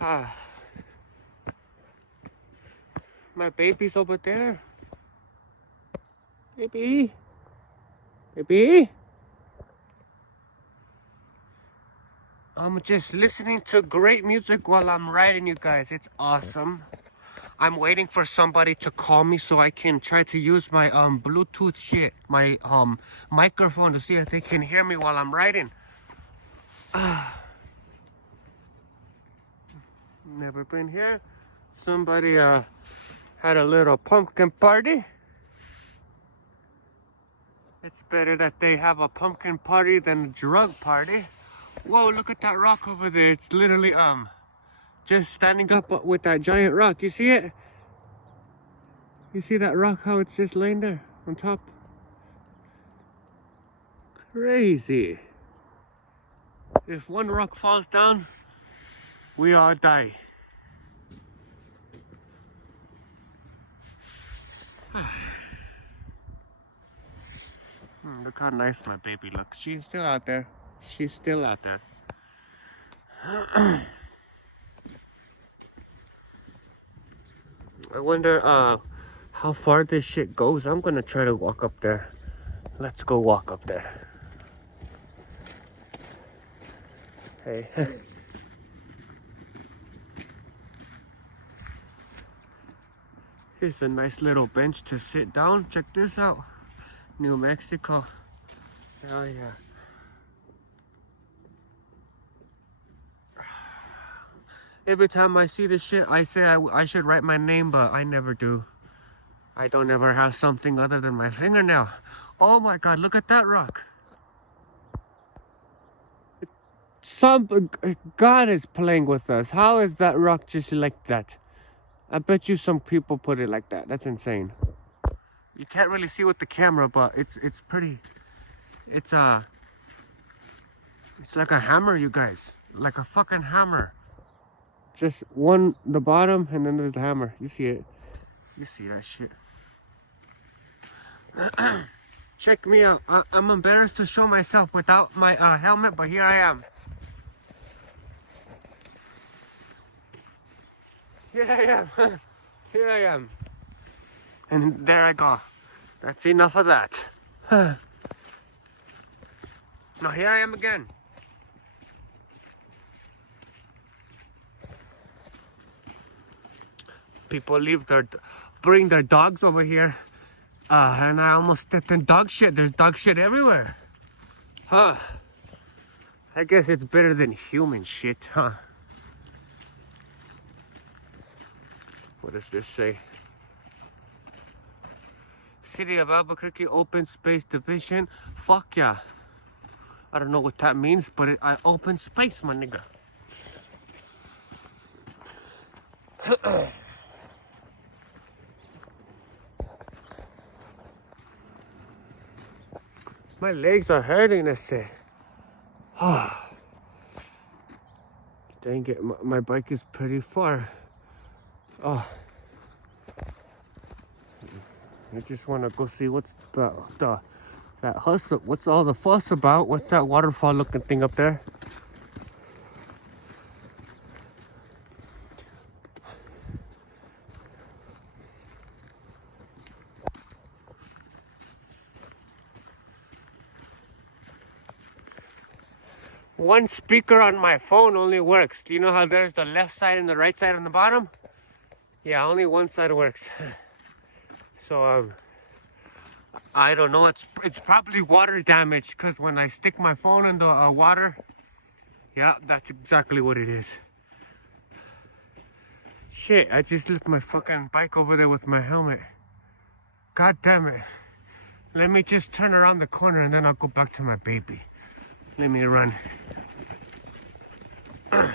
Ah, my baby's over there. Baby. Baby. I'm just listening to great music while I'm riding, you guys. It's awesome. I'm waiting for somebody to call me so I can try to use my Bluetooth shit, my microphone, to see if they can hear me while I'm riding. Never been here. Somebody had a little pumpkin party. It's better that they have a pumpkin party than a drug party. Whoa, look at that rock over there. It's literally just standing up with that giant rock. You see it? You see that rock, how it's just laying there on top? Crazy. If one rock falls down, we all die. Look how nice my baby looks. She's still out there. She's still out there. I wonder how far this shit goes. I'm gonna try to walk up there. Let's go walk up there. Hey. Here's a nice little bench to sit down. Check this out. New Mexico. Hell yeah. Every time I see this shit, I say I should write my name, but I never do. I don't ever have something other than my fingernail. Oh my god, look at that rock. God is playing with us. How is that rock just like that? I bet you some people put it like that. That's insane. You can't really see with the camera, but it's pretty. It's like a hammer, you guys. Like a fucking hammer. Just the bottom, and then there's the hammer. You see it. You see that shit. Check me out. I'm embarrassed to show myself without my helmet, but here I am. Here I am. Here I am. And there I go. That's enough of that. Now here I am again. People bring their dogs over here. And I almost stepped in dog shit. There's dog shit everywhere. Huh. I guess it's better than human shit, huh? What does this say? City of Albuquerque Open Space Division. Fuck yeah. I don't know what that means, but I open space, my nigga. My legs are hurting, I say. Dang it, my bike is pretty far. Oh. I just want to go see what's that hustle. What's all the fuss about? What's that waterfall looking thing up there? One speaker on my phone only works. Do you know how there's the left side and the right side on the bottom? Yeah, only one side works. So I don't know. It's probably water damage, because when I stick my phone in the water, yeah, that's exactly what it is. Shit, I just left my fucking bike over there with my helmet. God damn it. Let me just turn around the corner and then I'll go back to my baby. Let me run. God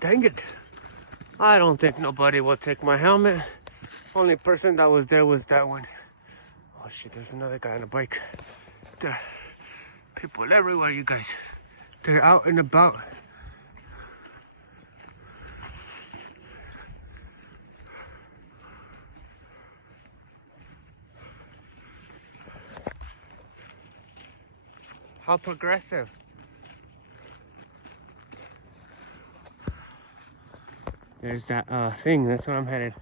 dang it. I don't think nobody will take my helmet. Only person that was there was that one. Oh shit, there's another guy on a bike. There are people everywhere, you guys. They're out and about. How progressive. There's that thing. That's where I'm headed.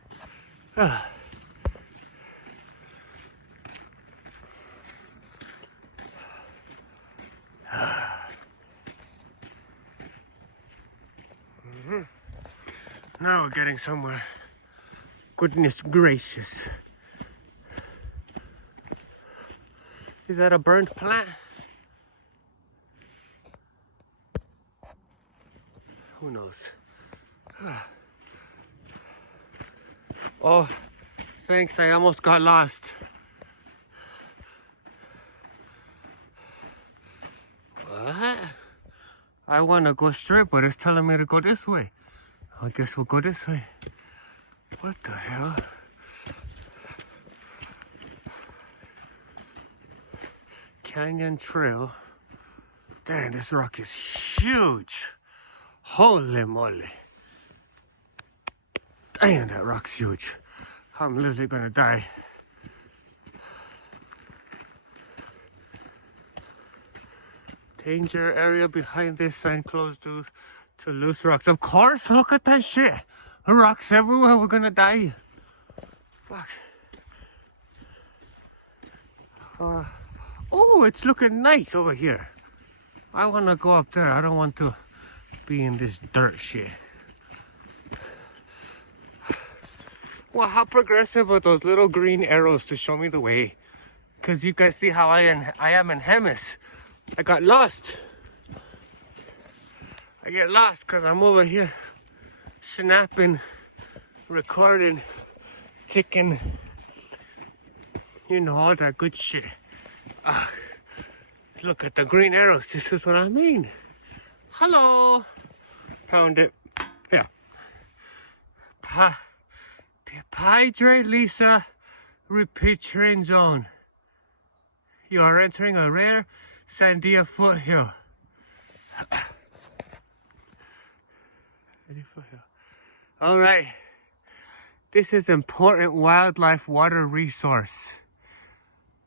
Now we're getting somewhere. Goodness gracious. Is that a burnt plant? Who knows? Oh, thanks. I almost got lost. What? I want to go straight, but it's telling me to go this way. I guess we'll go this way. What the hell? Canyon Trail. Damn, this rock is huge. Holy moly. Damn, that rock's huge. I'm literally gonna die. Danger area behind this sign closed due to loose rocks. Of course, look at that shit. Rocks everywhere, we're gonna die. Fuck. Oh, it's looking nice over here. I wanna go up there. I don't want to be in this dirt shit. Well, how progressive are those little green arrows to show me the way? Because you guys see how I am in Hemis. I got lost. I get lost because I'm over here snapping, recording, ticking, you know, all that good shit. Look at the green arrows. This is what I mean. Hello. Found it. Yeah. Padre Lisa repeat train zone. You are entering a rare Sandia foothill. All right. This is important wildlife water resource.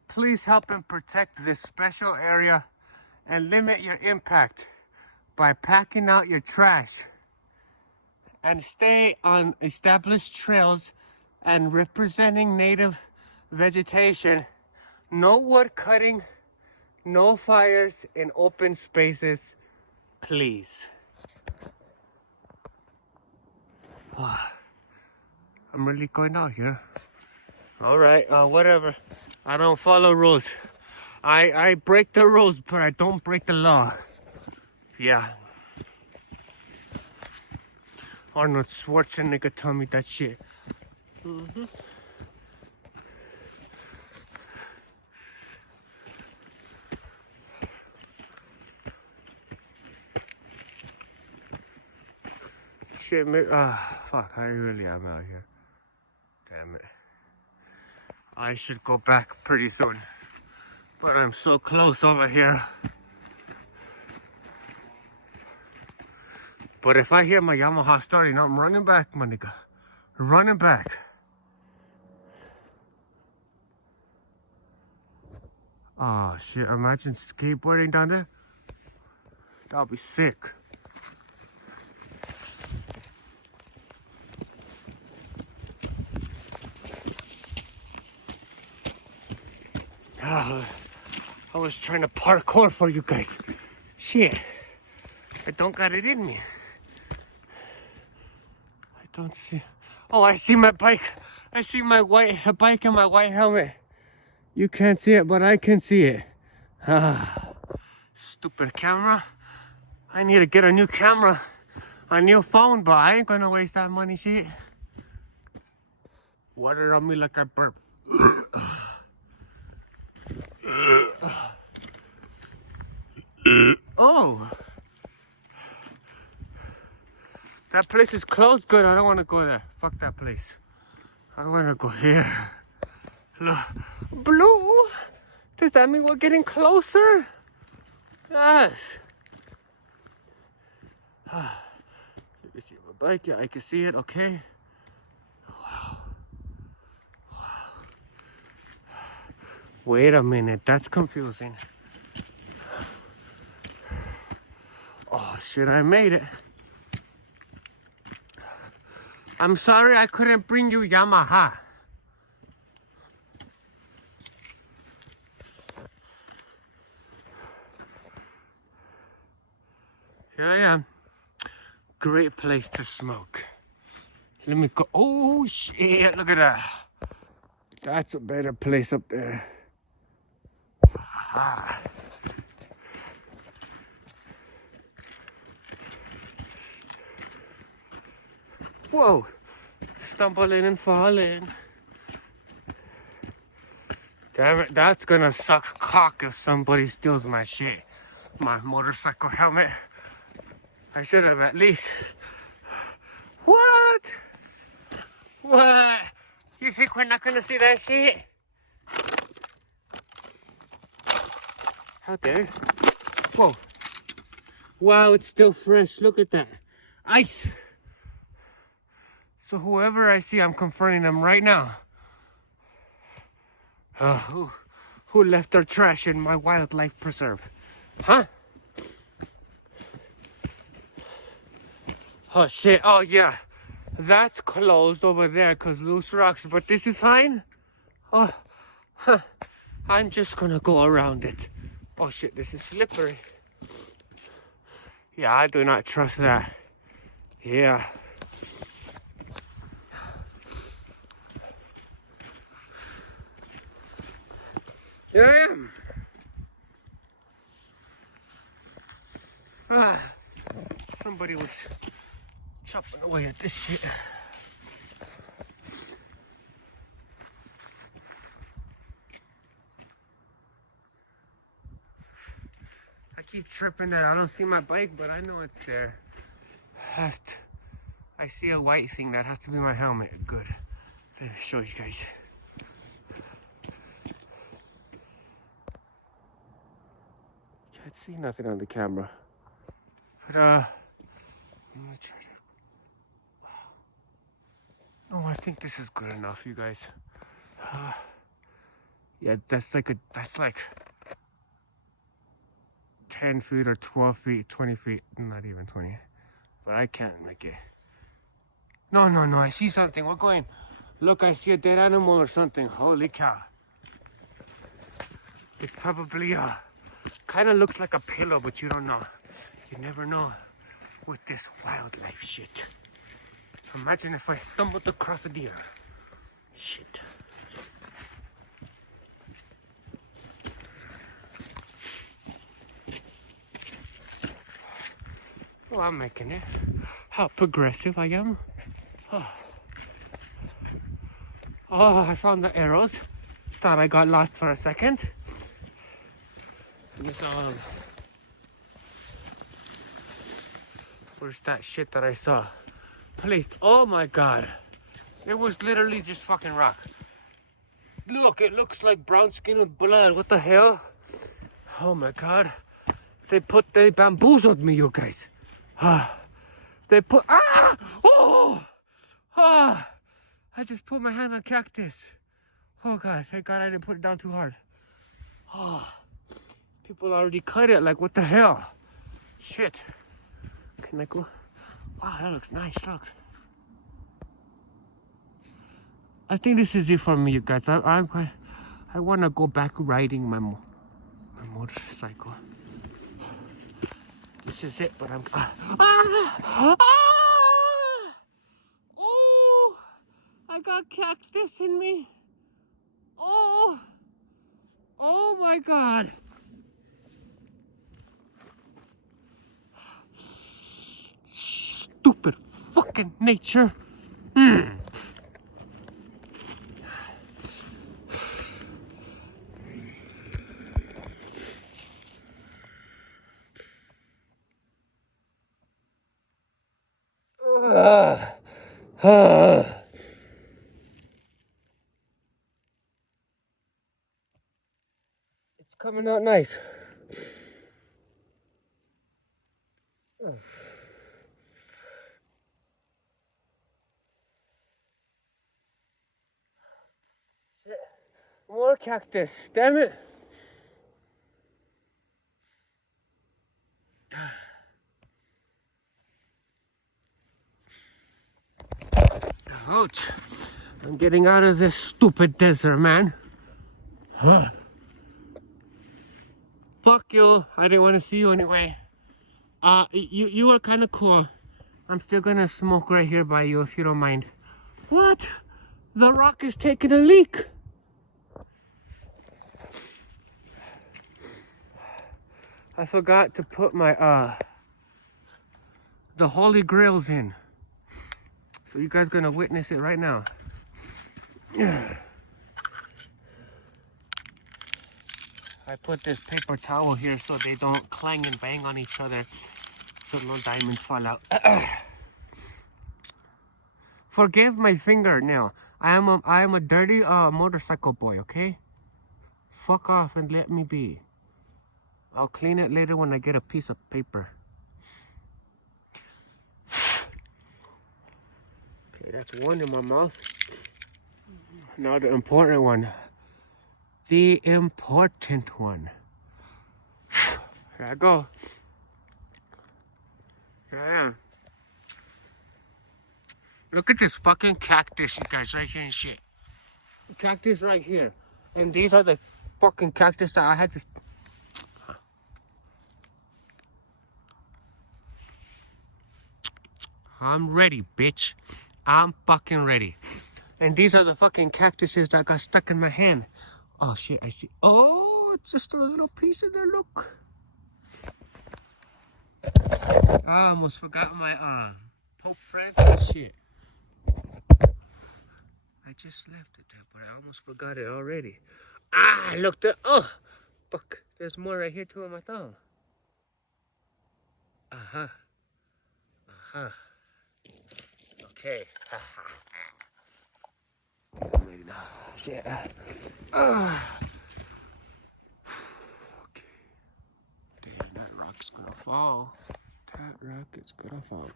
Please help and protect this special area and limit your impact by packing out your trash and stay on established trails and representing native vegetation. No wood cutting, no fires in open spaces, please. I'm really going out here. All right, whatever. I don't follow rules. I break the rules, but I don't break the law. Yeah. Arnold Schwarzenegger told me that shit. Shit, fuck, I really am out here. Damn it. I should go back pretty soon. But I'm so close over here. But if I hear my Yamaha starting, I'm running back, my nigga. Running back. Oh shit, imagine skateboarding down there. That'll be sick. I was trying to parkour for you guys. Shit. I don't got it in me. I don't see. Oh, I see my bike. I see my white bike and my white helmet. You can't see it, but I can see it. Stupid camera. I need to get a new camera, a new phone, but I ain't gonna waste that money, shit. Water on me like I burp. Oh, that place is closed. Good, I don't want to go there. Fuck that place. I want to go here. Look. Blue? Does that mean we're getting closer? Yes. Let me see my bike. Yeah, I can see it. Okay. Wow. Wait a minute. That's confusing. Oh shit, I made it. I'm sorry I couldn't bring you Yamaha. Here I am. Great place to smoke. Let me go. Oh shit, look at that. That's a better place up there. Ah. Whoa. Stumbling and falling. Damn it, that's gonna suck cock if somebody steals my shit. My motorcycle helmet. I should have at least. What? What? You think we're not gonna see that shit? How dare? Whoa. Wow, it's still fresh. Look at that. Ice. So whoever I see, I'm confronting them right now. Who left their trash in my wildlife preserve? Huh? Oh shit, oh yeah. That's closed over there because loose rocks, but this is fine? Oh, huh. I'm just gonna go around it. Oh shit, this is slippery. Yeah, I do not trust that. Yeah. Here I am. Ah, somebody was chopping away at this shit. I keep tripping that I don't see my bike, but I know it's there. I see a white thing. That has to be my helmet. Good. Let me show you guys. Can't see nothing on the camera. But I'm gonna try to. Oh, I think this is good enough, you guys. Yeah, that's like 10 feet or 12 feet, 20 feet, not even 20. But I can't make it. No, I see something. We're going. Look, I see a dead animal or something. Holy cow. It probably kind of looks like a pillow, but you don't know. You never know with this wildlife shit. Imagine if I stumbled across a deer. Shit. Oh, I'm making it. How progressive I am. Oh, I found the arrows. Thought I got lost for a second. Where's that shit that I saw? Placed. Oh my god. It was literally just fucking rock. Look, it looks like brown skin with blood. What the hell? Oh my god. They bamboozled me, you guys. They put, oh, I just put my hand on cactus. Oh god, thank god I didn't put it down too hard. Oh, people already cut it, like what the hell? Shit. Can I go? Wow, that looks nice, look. I think this is it for me, you guys. I want to go back riding my motorcycle. This is it, but I'm... Oh! I got cactus in me. Oh! Oh my god! Stupid fucking nature. It's coming out nice. More cactus, damn it. Ouch. I'm getting out of this stupid desert, man. Huh. Fuck you. I didn't want to see you anyway. You are kind of cool. I'm still gonna smoke right here by you if you don't mind. What? The rock is taking a leak. I forgot to put my the Holy Grails in. So you guys gonna witness it right now. I put this paper towel here so they don't clang and bang on each other, so no diamonds fall out. Forgive my fingernail. I am a dirty motorcycle boy, okay? Fuck off and let me be. I'll clean it later when I get a piece of paper. Okay, that's one in my mouth. Now the important one. The important one. Here I go. Here I am. Look at this fucking cactus, you guys, right here and shit. Cactus right here. And these are the fucking cactus that I had to... I'm ready, bitch. I'm fucking ready. And these are the fucking cactuses that got stuck in my hand. Oh shit, I see. Oh, it's just a little piece of there, look. I almost forgot my Pope Francis shit. I just left it there, but I almost forgot it already. Ah, I looked at, oh, fuck. There's more right here too on my thumb. Uh-huh. Uh-huh. Okay. Shit. Okay. Damn, that rock's gonna fall. That rock is gonna fall.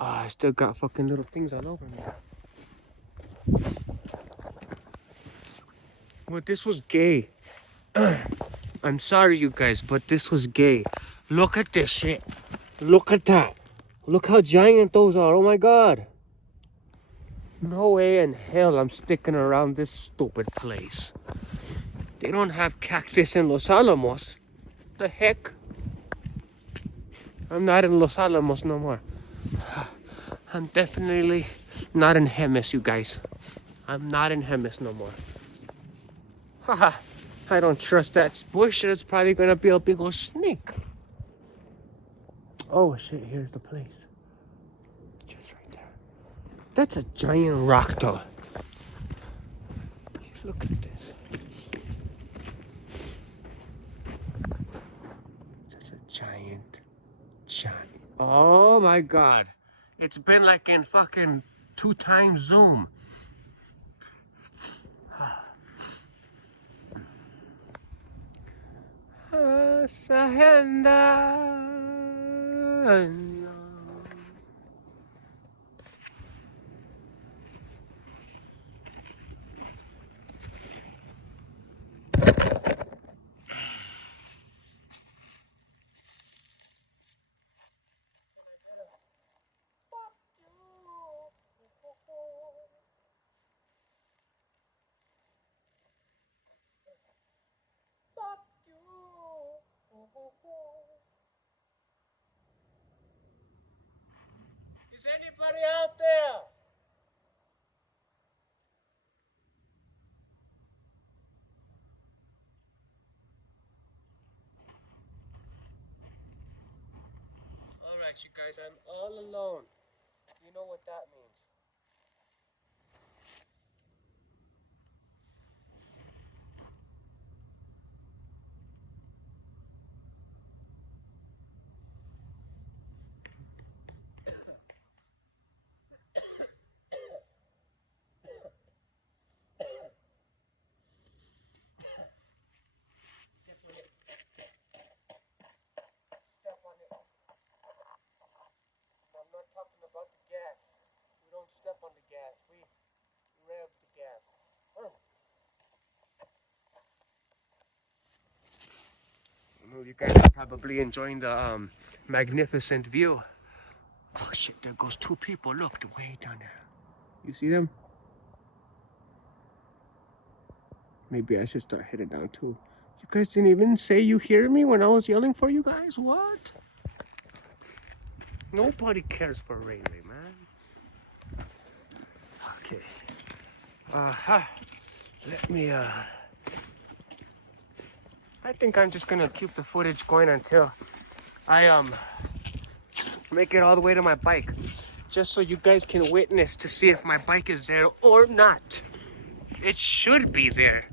I still got fucking little things all over me. Well, this was gay. I'm sorry, you guys, but this was gay. Look at this shit. Look at that. Look how giant those are. Oh my god. No way in hell I'm sticking around this stupid place. They don't have cactus in Los Alamos. The heck? I'm not in Los Alamos no more. I'm definitely not in Hemis, you guys. I'm not in Hemis no more. Haha. I don't trust that bush. It's probably gonna be a big old snake. Oh shit, here's the place. Just right there. That's a giant rock though. Look at this. That's a giant. Oh my god. It's been like in fucking 2 times zoom. Is anybody out there? Alright, you guys, I'm all alone. You know what that means. Step on the gas. We rev the gas. I know you guys are probably enjoying the magnificent view. Oh shit, there goes 2 people. Look, way down there. You see them? Maybe I should start heading down too. You guys didn't even say you hear me when I was yelling for you guys? What? Nobody cares for Ray Ray, man. Okay. Let me, I think I'm just gonna keep the footage going until I, make it all the way to my bike. Just so you guys can witness to see if my bike is there or not. It should be there.